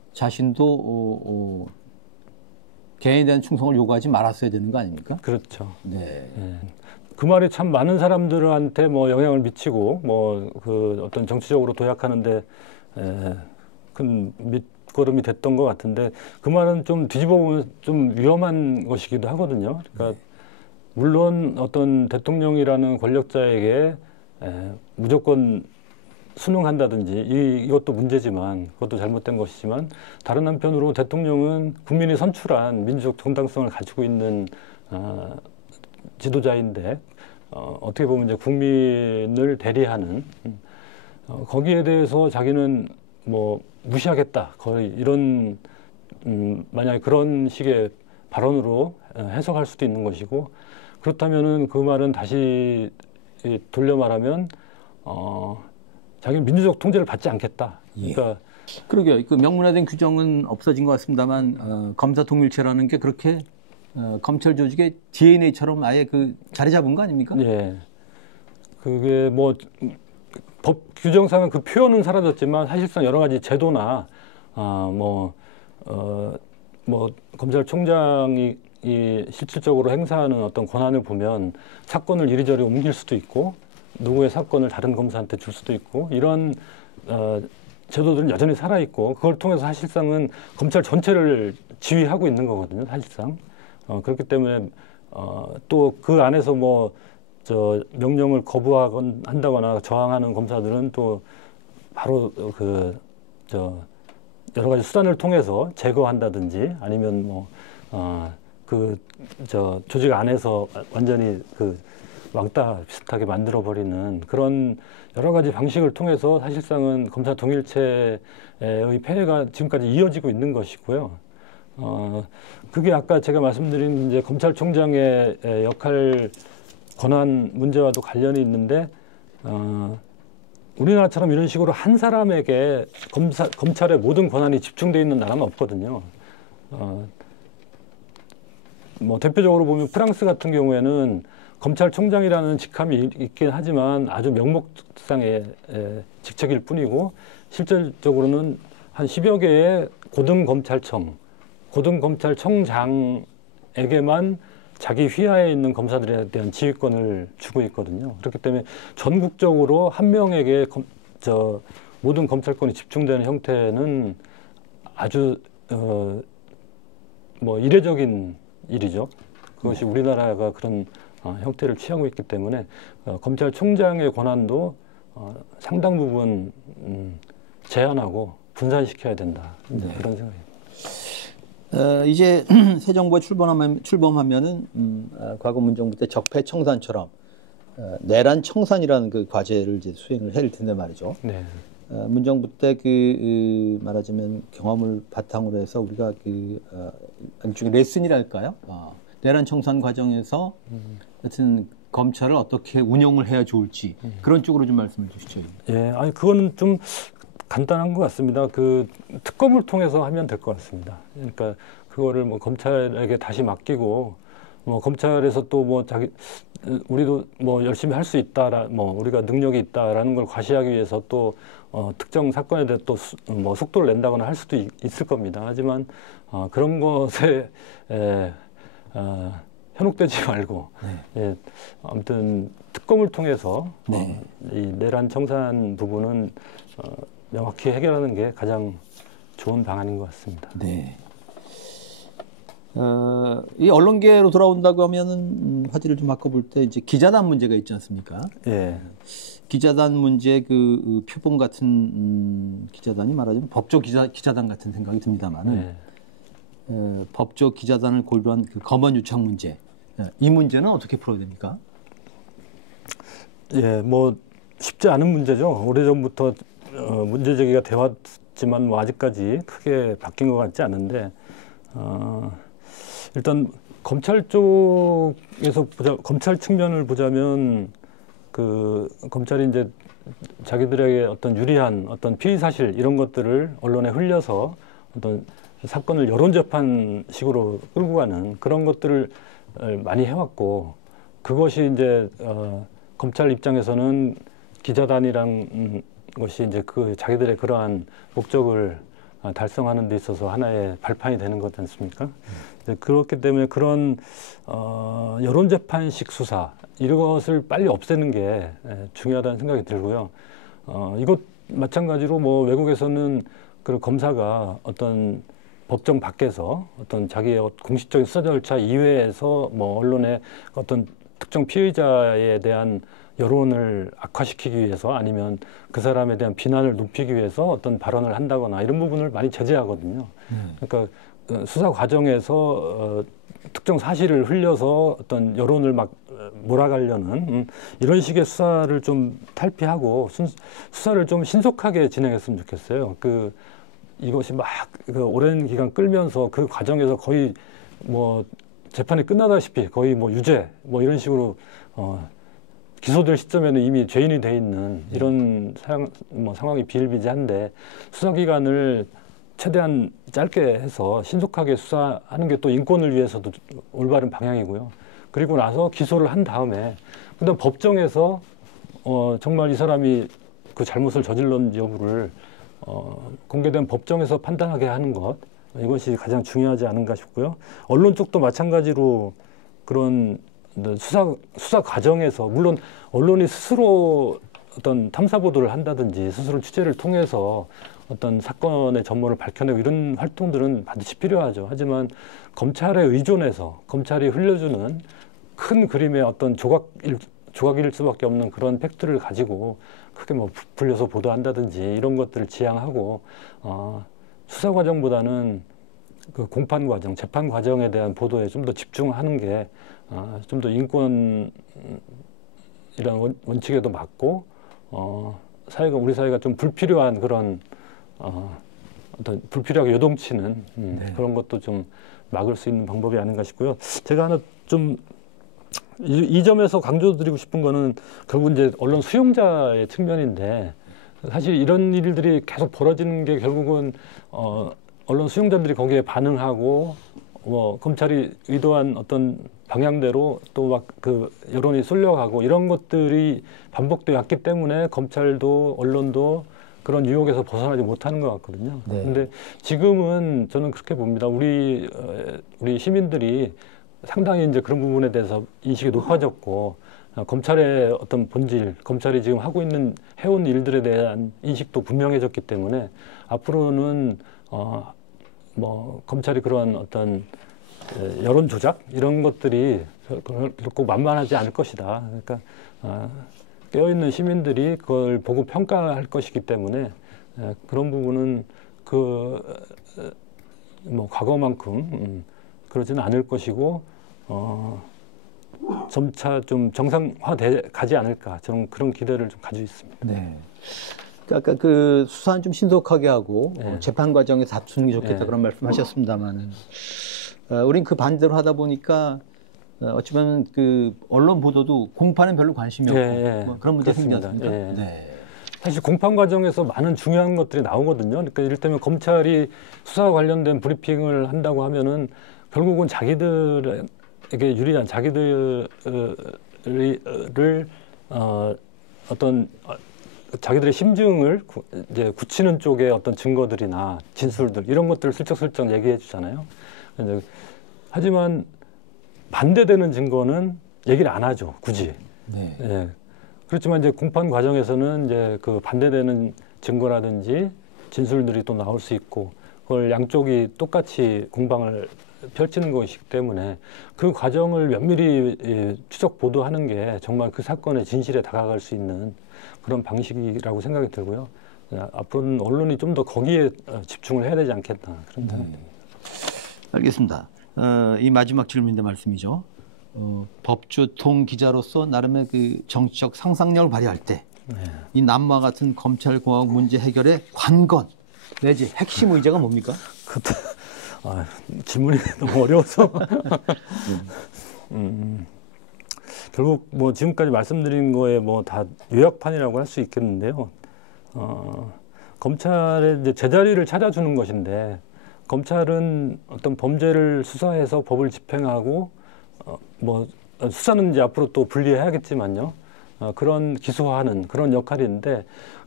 자신도 개인에 대한 충성을 요구하지 말았어야 되는 거 아닙니까? 그렇죠. 네. 예. 그 말이 참 많은 사람들한테 뭐 영향을 미치고 뭐 그 어떤 정치적으로 도약하는데 큰 밑거름이 됐던 것 같은데 그 말은 좀 뒤집어 보면 좀 위험한 것이기도 하거든요. 그러니까 물론 어떤 대통령이라는 권력자에게 무조건 순응한다든지 이것도 문제지만 그것도 잘못된 것이지만 다른 한편으로 대통령은 국민이 선출한 민주적 정당성을 가지고 있는 지도자인데 어떻게 보면 이제 국민을 대리하는 거기에 대해서 자기는 뭐 무시하겠다 거의 이런 만약에 그런 식의 발언으로 해석할 수도 있는 것이고 그렇다면은 그 말은 다시 돌려 말하면 자기는 민주적 통제를 받지 않겠다. 그러니까 그러게요. 그 명문화된 규정은 없어진 것 같습니다만 검사 동일체라는 게 그렇게 검찰 조직의 DNA처럼 아예 그 자리 잡은 거 아닙니까? 예. 그게 뭐 법 규정상은 그 표현은 사라졌지만 사실상 여러 가지 제도나 뭐 검찰총장이 실질적으로 행사하는 어떤 권한을 보면 사건을 이리저리 옮길 수도 있고 누구의 사건을 다른 검사한테 줄 수도 있고 이런 제도들은 여전히 살아있고 그걸 통해서 사실상은 검찰 전체를 지휘하고 있는 거거든요. 사실상. 그렇기 때문에 또 그 안에서 뭐 명령을 거부한다거나 저항하는 검사들은 또 바로 여러 가지 수단을 통해서 제거한다든지 아니면 조직 안에서 완전히 왕따 비슷하게 만들어버리는 그런 여러 가지 방식을 통해서 사실상은 검사 동일체의 폐해가 지금까지 이어지고 있는 것이고요. 그게 아까 제가 말씀드린 이제 검찰총장의 역할 권한 문제와도 관련이 있는데, 우리나라처럼 이런 식으로 한 사람에게 검찰의 모든 권한이 집중되어 있는 나라는 없거든요. 뭐 대표적으로 보면 프랑스 같은 경우에는 검찰총장이라는 직함이 있긴 하지만 아주 명목상의 직책일 뿐이고 실질적으로는 한 10여 개의 고등검찰청장에게만 자기 휘하에 있는 검사들에 대한 지휘권을 주고 있거든요. 그렇기 때문에 전국적으로 한 명에게 모든 검찰권이 집중되는 형태는 아주 이례적인 일이죠. 그것이 우리나라가 그런 형태를 취하고 있기 때문에 검찰총장의 권한도 상당 부분 제한하고 분산시켜야 된다. 네. 그런 생각입니다. 이제 새 정부가 출범하면은 과거 문정부 때 적폐청산처럼 내란 청산이라는 그 과제를 이제 수행을 해야 될 텐데 말이죠. 네. 문정부 때 말하자면 경험을 바탕으로 해서 우리가 일종의 레슨이랄까요? 내란 청산 과정에서 하여튼 검찰을 어떻게 운영을 해야 좋을지 그런 쪽으로 좀 말씀해 주시죠. 예, 아니 그거는 좀 간단한 것 같습니다. 그 특검을 통해서 하면 될 것 같습니다. 그러니까 그거를 뭐 검찰에게 다시 맡기고 뭐 검찰에서 또 뭐 우리도 뭐 열심히 할 수 있다, 뭐 우리가 능력이 있다라는 걸 과시하기 위해서 또 특정 사건에 대해 또 뭐 속도를 낸다거나 할 수도 있을 겁니다. 하지만 그런 것에 현혹되지 말고 예, 아무튼 특검을 통해서 이 내란 청산 부분은 명확히 해결하는 게 가장 좋은 방안인 것 같습니다. 네. 이 언론계로 돌아온다고 하면은 화제를 좀 바꿔볼 때 이제 기자단 문제가 있지 않습니까? 예. 기자단 문제 그 표본 같은 기자단이 말하자면 법조 기자단 같은 생각이 듭니다만은 법조 기자단을 골고한 그 검언 유착 문제 이 문제는 어떻게 풀어야 됩니까? 예, 뭐 쉽지 않은 문제죠. 오래전부터 문제 제기가 되었지만 뭐 아직까지 크게 바뀐 것 같지 않은데 일단 검찰 쪽에서 검찰 측면을 보자면 그 검찰이 이제 자기들에게 어떤 유리한 어떤 피의 사실 이런 것들을 언론에 흘려서 어떤 사건을 여론 재판식으로 끌고 가는 그런 것들을 많이 해왔고 그것이 이제 검찰 입장에서는 기자단이란 것이 이제 그 자기들의 그러한 목적을 달성하는 데 있어서 하나의 발판이 되는 거지 않습니까? 그렇기 때문에 그런 여론재판식 수사 이것을 빨리 없애는 게 중요하다는 생각이 들고요. 이것 마찬가지로 뭐 외국에서는 그 검사가 어떤 법정 밖에서 어떤 자기의 공식적인 수사 절차 이외에서 뭐 언론의 어떤 특정 피의자에 대한 여론을 악화시키기 위해서 아니면 그 사람에 대한 비난을 높이기 위해서 어떤 발언을 한다거나 이런 부분을 많이 제재하거든요. 그러니까 수사 과정에서 특정 사실을 흘려서 어떤 여론을 막 몰아가려는 이런 식의 수사를 좀 탈피하고 수사를 좀 신속하게 진행했으면 좋겠어요. 이것이 막 오랜 기간 끌면서 그 과정에서 거의 뭐 재판이 끝나다시피 거의 뭐 유죄 뭐 이런 식으로 기소될 시점에는 이미 죄인이 돼 있는 이런 상황이 비일비재한데 수사기간을 최대한 짧게 해서 신속하게 수사하는 게 또 인권을 위해서도 올바른 방향이고요. 그리고 나서 기소를 한 다음에 그다음 법정에서 정말 이 사람이 그 잘못을 저질렀는지 여부를 공개된 법정에서 판단하게 하는 것 이것이 가장 중요하지 않은가 싶고요. 언론 쪽도 마찬가지로 그런 수사 과정에서 물론 언론이 스스로 어떤 탐사 보도를 한다든지 스스로 취재를 통해서 어떤 사건의 전모를 밝혀내고 이런 활동들은 반드시 필요하죠. 하지만 검찰에 의존해서 검찰이 흘려주는 큰 그림의 어떤 조각일 수밖에 없는 그런 팩트를 가지고 크게 뭐 불려서 보도한다든지 이런 것들을 지양하고 수사 과정보다는 그 공판 과정, 재판 과정에 대한 보도에 좀 더 집중하는 게 좀 더 인권 이런 원칙에도 맞고 우리 사회가 좀 불필요한 그런 어떤 불필요하게 요동치는 그런 것도 좀 막을 수 있는 방법이 아닌가 싶고요. 제가 하나 좀 이 점에서 강조드리고 싶은 거는 결국 이제 언론 수용자의 측면인데 사실 이런 일들이 계속 벌어지는 게 결국은 언론 수용자들이 거기에 반응하고 검찰이 의도한 어떤 방향대로 또 막 그 여론이 쏠려가고 이런 것들이 반복되어 왔기 때문에 검찰도 언론도 그런 유혹에서 벗어나지 못하는 것 같거든요. 근데 지금은 저는 그렇게 봅니다. 우리 시민들이 상당히 이제 그런 부분에 대해서 인식이 높아졌고 검찰의 어떤 본질, 검찰이 지금 해온 일들에 대한 인식도 분명해졌기 때문에 앞으로는 뭐 검찰이 그런 어떤 여론 조작 이런 것들이 결코 만만하지 않을 것이다. 그러니까 깨어있는 시민들이 그걸 보고 평가할 것이기 때문에 그런 부분은 뭐 과거만큼 그러지는 않을 것이고 점차 좀 정상화돼 가지 않을까 저는 그런 기대를 좀 가지고 있습니다. 네. 아까 그 수사는 좀 신속하게 하고 재판 과정에 다투는 게 좋겠다 그런 말씀하셨습니다만, 우린 그 반대로 하다 보니까 어쩌면 그 언론 보도도 공판은 별로 관심이 없고 뭐 그런 문제 생기지 않습니까? 사실 공판 과정에서 많은 중요한 것들이 나오거든요. 그러니까 이를테면 검찰이 수사 관련된 브리핑을 한다고 하면은 결국은 자기들에게 유리한 자기들을 어떤 자기들의 심증을 이제 굳히는 쪽의 어떤 증거들이나 진술들 이런 것들을 슬쩍슬쩍 얘기해 주잖아요. 하지만 반대되는 증거는 얘기를 안 하죠, 굳이. 그렇지만 이제 공판 과정에서는 이제 그 반대되는 증거라든지 진술들이 또 나올 수 있고 그걸 양쪽이 똑같이 공방을 펼치는 것이기 때문에 그 과정을 면밀히 추적 보도하는 게 정말 그 사건의 진실에 다가갈 수 있는 그런 방식이라고 생각이 들고요. 앞으로는 언론이 좀 더 거기에 집중을 해야 되지 않겠나 그런 생각이 듭니다. 알겠습니다. 이 마지막 질문인데 말씀이죠. 법주통 기자로서 나름의 그 정치적 상상력을 발휘할 때 이 남과 같은 검찰공화국 문제 해결의 관건 내지 핵심 의제가 뭡니까? 질문이 너무 어려워서 결국 뭐 지금까지 말씀드린 거에 뭐 다 요약판이라고 할 수 있겠는데요. 검찰의 이제 제자리를 찾아주는 것인데 검찰은 어떤 범죄를 수사해서 법을 집행하고 뭐 수사는 이제 앞으로 또 분리해야겠지만요. 그런 기소하는 그런 역할인데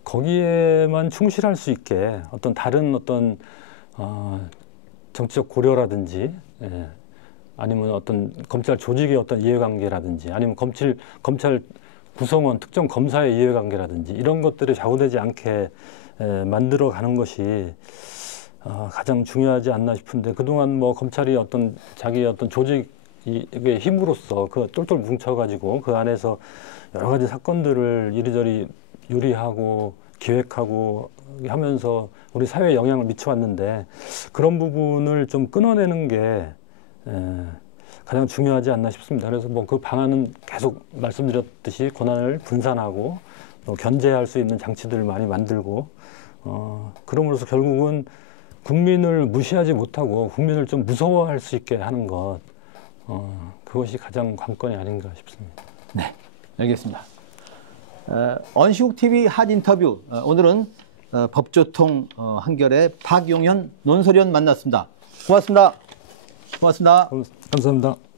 거기에만 충실할 수 있게 어떤 다른 어떤 정치적 고려라든지 아니면 어떤 검찰 조직의 어떤 이해관계라든지 아니면 검찰 구성원 특정 검사의 이해관계라든지 이런 것들이 좌우되지 않게 만들어가는 것이 가장 중요하지 않나 싶은데 그동안 뭐 검찰이 어떤 자기의 어떤 조직의 힘으로써 그 똘똘 뭉쳐가지고 그 안에서 여러 가지 사건들을 이리저리 요리하고 기획하고 하면서 우리 사회에 영향을 미쳐왔는데 그런 부분을 좀 끊어내는 게 가장 중요하지 않나 싶습니다. 그래서 뭐 그 방안은 계속 말씀드렸듯이 권한을 분산하고 또 견제할 수 있는 장치들을 많이 만들고 그럼으로써 결국은 국민을 무시하지 못하고 국민을 좀 무서워할 수 있게 하는 것 그것이 가장 관건이 아닌가 싶습니다. 네, 알겠습니다. 언시국 TV 핫 인터뷰 오늘은 법조통 한결의 박용현 논설위원 만났습니다. 고맙습니다. 고맙습니다. 감사합니다.